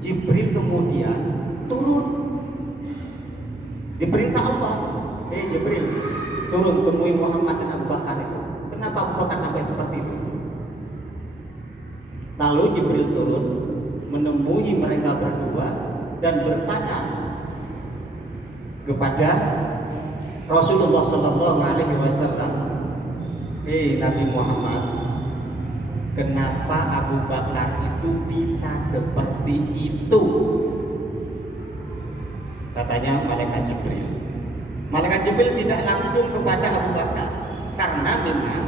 Jibril kemudian turun, diperintah Allah, Jibril, turun temui Muhammad dan Abu Bakar itu. Kenapa Abu Bakar sampai seperti itu? Lalu Jibril turun menemui mereka berdua dan bertanya kepada Rasulullah Shallallahu Alaihi Wasallam, Nabi Muhammad, kenapa Abu Bakar itu bisa seperti itu? Katanya malaikat Jibril. Malaikat Jibril tidak langsung kepada Abu Bakar, karena memang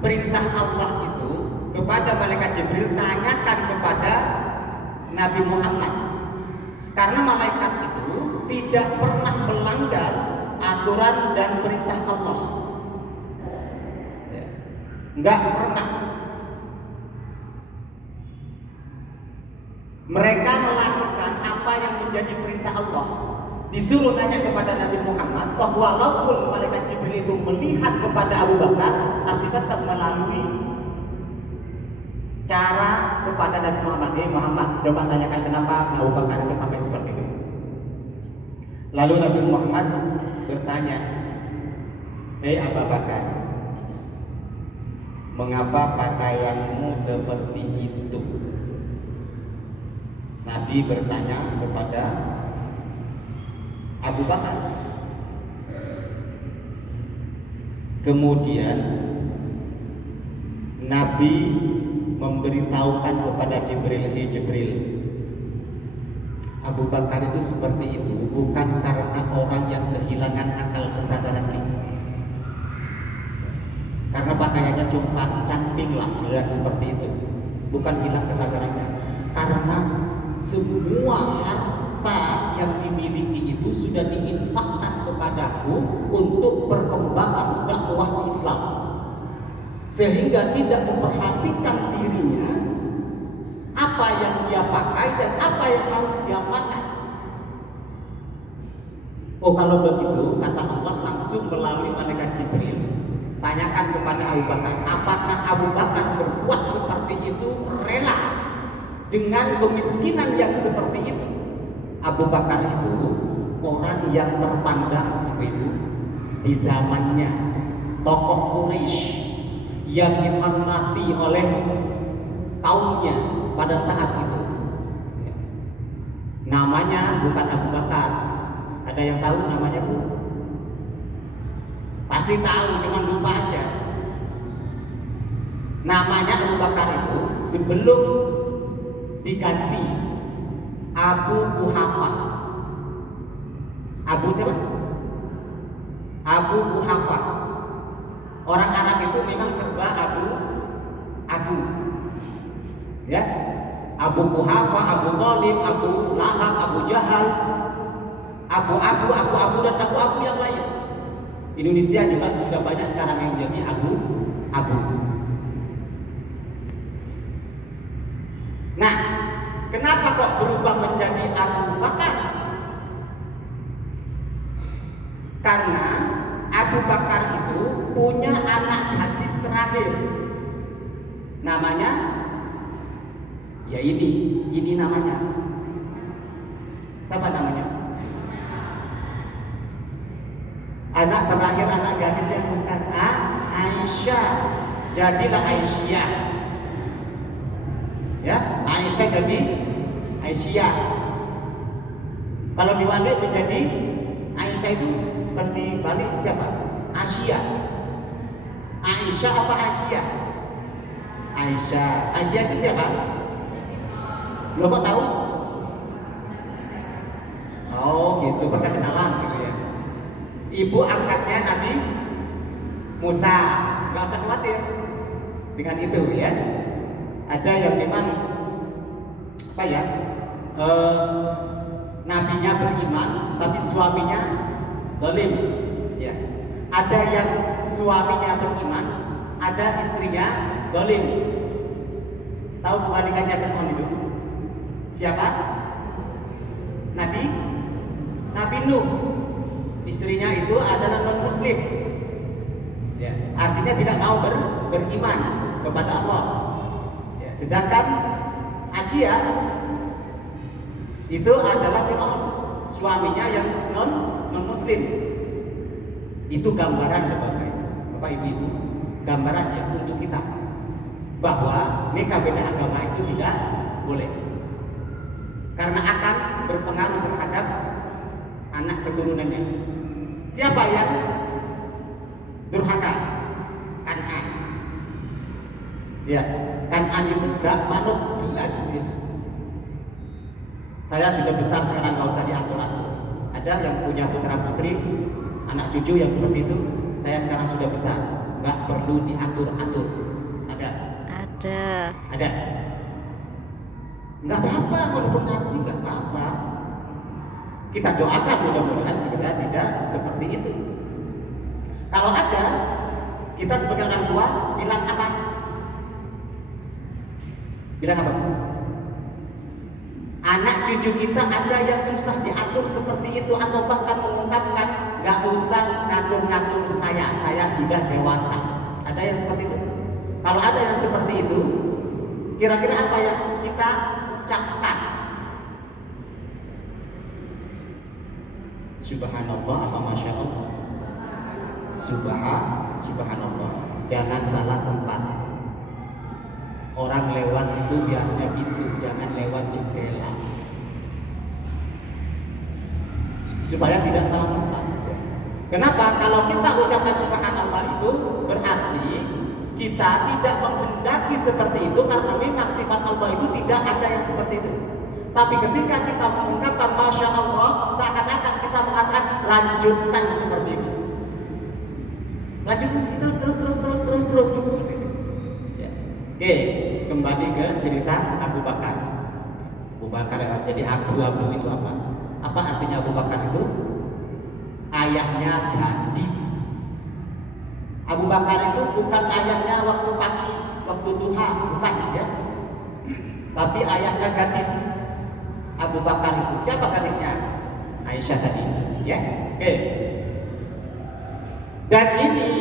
perintah Allah itu kepada malaikat Jibril, tanyakan kepada Nabi Muhammad. Karena malaikat itu tidak pernah melanggar aturan dan perintah Allah. Enggak pernah. Mereka melakukan apa yang menjadi perintah Allah. Disuruh nanya kepada Nabi Muhammad, toh walaupun malaikat Jibril itu melihat kepada Abu Bakar, tapi tetap melalui cara kepada Nabi Muhammad. Muhammad, coba tanyakan kenapa Abu Bakar itu sampai seperti itu. Lalu Nabi Muhammad bertanya, Abu Bakar, mengapa pakaianmu seperti itu? Nabi bertanya kepada Abu Bakar. Kemudian Nabi memberitahukan kepada Jibril, Jibril, Abu Bakar itu seperti itu bukan karena orang yang kehilangan akal kesadaran ini. Karena pakaiannya cuma camping lah, ya, seperti itu. Bukan hilang kesadarannya. Karena semua harta yang dimiliki itu sudah diinfakkan kepadaku untuk perkembangan dakwah Islam, sehingga tidak memperhatikan dirinya apa yang dia pakai dan apa yang harus dia pakai. Kalau begitu, kata Allah langsung melalui malaikat Jibril, tanyakan kepada Abu Bakar, apakah Abu Bakar berbuat seperti itu rela dengan kemiskinan yang seperti itu? Abu Bakar itu orang yang terpandang di zamannya, tokoh Quraisy yang dihormati oleh kaumnya pada saat itu. Namanya bukan Abu Bakar. Ada yang tahu namanya, Bu? Pasti tahu, cuma lupa aja. Namanya Abu Bakar itu sebelum diganti Abu Quhafah. Abu siapa? Abu Quhafah. Orang Arab itu memang serba Abu. Ya. Abu Quhafah, Abu Thalib, Abu Lahab, Abu Jahal, Abu dan Abu yang lain. Indonesia juga sudah banyak sekarang yang jadi Abu. Nah, kenapa kok berubah menjadi Abu Bakar? Karena Abu Bakar itu punya anak gadis terakhir. Namanya, ya ini namanya. Siapa namanya? Anak terakhir, anak gadis yang bukan Aisyah. Jadilah Aisyah. Ya, Aisyah jadi Aisyah. Kalau dibalik menjadi Aisyah itu dibalik siapa? Asia. Aisyah apa Asia? Aisyah. Aisyah itu siapa? Lo kok tahu? Oh gitu, perkenalan gitu ya. Ibu angkatnya Nabi Musa. Gak usah khawatir dengan itu ya. Ada yang memang nabinya beriman tapi suaminya zalim, ya. Ada yang suaminya beriman, ada istrinya zalim. Tahu kebalikannya Fir'aun itu? Siapa? Nabi Nuh. Istrinya itu adalah non muslim, ya. Artinya tidak mau beriman kepada Allah. Sedangkan Asia Itu adalah Fir'aun, suaminya yang non muslim. Itu gambaran Bapak Ibu, gambaran ya untuk kita bahwa nikah beda agama itu tidak boleh, karena akan berpengaruh terhadap anak keturunannya. Siapa yang durhaka? Kan'an. Ya, Kan'an itu gak manut belas. Saya sudah besar sekarang, gak usah diatur-atur. Ada yang punya putra putri, anak cucu yang seperti itu. Saya sekarang sudah besar, gak perlu diatur-atur. Ada? Ada. Nggak apa-apa, walaupun aku nggak apa-apa. Kita doakan mudah-mudahan segera tidak seperti itu. Kalau ada, kita sebagai orang tua bilang apa? Bilang apa? Anak cucu kita ada yang susah diatur seperti itu, atau bahkan mengungkapkan nggak usah ngatur-ngatur saya sudah dewasa. Ada yang seperti itu? Kalau ada yang seperti itu, kira-kira apa yang kita ucapkan? Subhanallah apa Masya Allah? Subhanallah. Jangan salah tempat. Orang lewat itu biasanya pintu, jangan lewat jendela, supaya tidak salah tempat. Kenapa? Kalau kita ucapkan subhanallah itu berarti kita tidak menghendaki seperti itu, karena memang sifat Allah itu tidak ada yang seperti itu. Tapi ketika kita mengungkapkan Masya Allah, seakan-akan kita mengatakan lanjutkan seperti itu. Lanjutkan terus. Ya. Oke, kembali ke cerita Abu Bakar. Abu Bakar jadi abu-abu itu apa? Apa artinya Abu Bakar itu? Ayahnya gadis. Abu Bakar itu bukan ayahnya waktu pagi, waktu duha, bukan ya. Tapi ayahnya gadis. Abu Bakar itu siapa gadisnya? Aisyah tadi, ya. Oke. Dan ini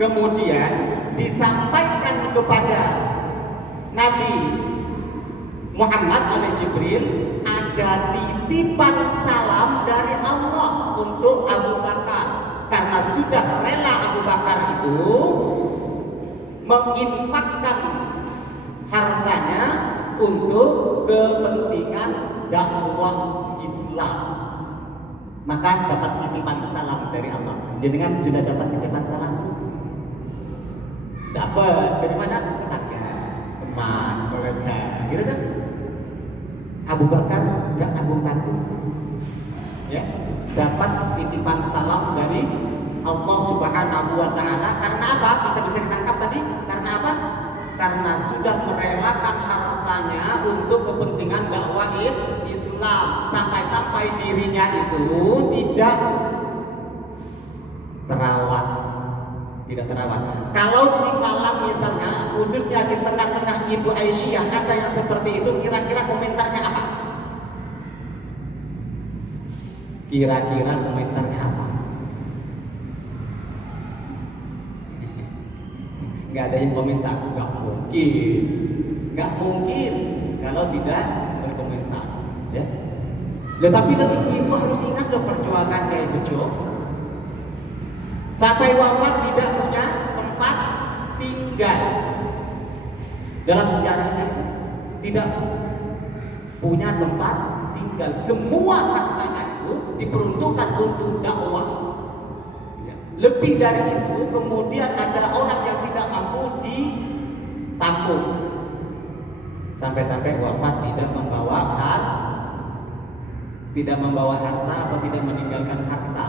kemudian disampaikan kepada Nabi Muhammad oleh Jibril, ada titipan salam dari Allah untuk Abu Bakar, karena sudah rela Abu Bakar itu menginfakkan hartanya untuk kepentingan dakwah Islam. Maka dapat titipan salam dari Allah. Jadi kan sudah dapat titipan salam. Dapat dari mana? Tetangga, teman, kolega, gitu kan? Abu Bakar nggak tanggung-tanggung, ya, dapat titipan salam dari Allah Subhanahu Wa Taala. Karena apa? Bisa ditangkap tadi? Karena apa? Karena sudah merelakan hartanya untuk kepentingan dakwah Islam, sampai-sampai dirinya itu tidak terawat. Kalau di malam misalnya, khususnya di tengah-tengah Ibu Aisyah ada yang seperti itu, kira-kira komentarnya apa? Kira-kira komentarnya apa? Nggak ada yang komentar, nggak mungkin kalau tidak berkomentar, ya. Tetapi ibu harus ingat loh perjuangannya itu, Jo. Sampai wafat tidak punya tempat tinggal. Dalam sejarahnya itu tidak punya tempat tinggal. Semua hartanya itu diperuntukkan untuk dakwah. Lebih dari itu, kemudian ada orang yang tidak mampu ditampung. Sampai-sampai wafat tidak membawa harta atau tidak meninggalkan harta.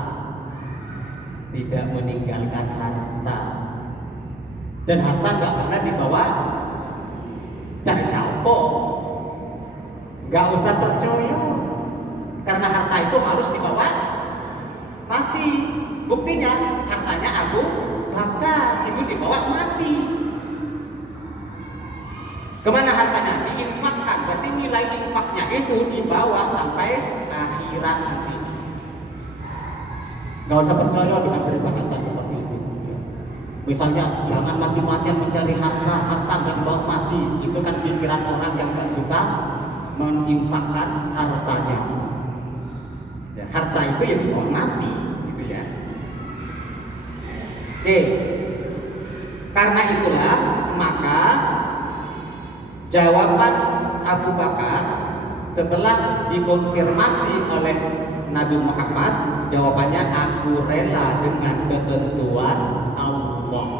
Tidak meninggalkan harta. Dan harta gak pernah dibawa dari siapa. Gak usah percaya, karena harta itu harus dibawa mati. Buktinya hartanya Abu Bakar itu dibawa mati. Kemana hartanya? Diinfakkan. Berarti nilai infaknya itu dibawa sampai akhirat nanti. Gak usah percaya dengan berbahasa seperti itu. Misalnya jangan mati-matian mencari harta gak dibawa mati. Itu kan pikiran orang yang gak suka menginfakkan hartanya. Ya, harta itu ya dibawa mati, gitu ya. Oke, karena itulah maka jawaban Abu Bakar setelah dikonfirmasi oleh Nabi Muhammad, jawabannya aku rela dengan ketentuan Allah.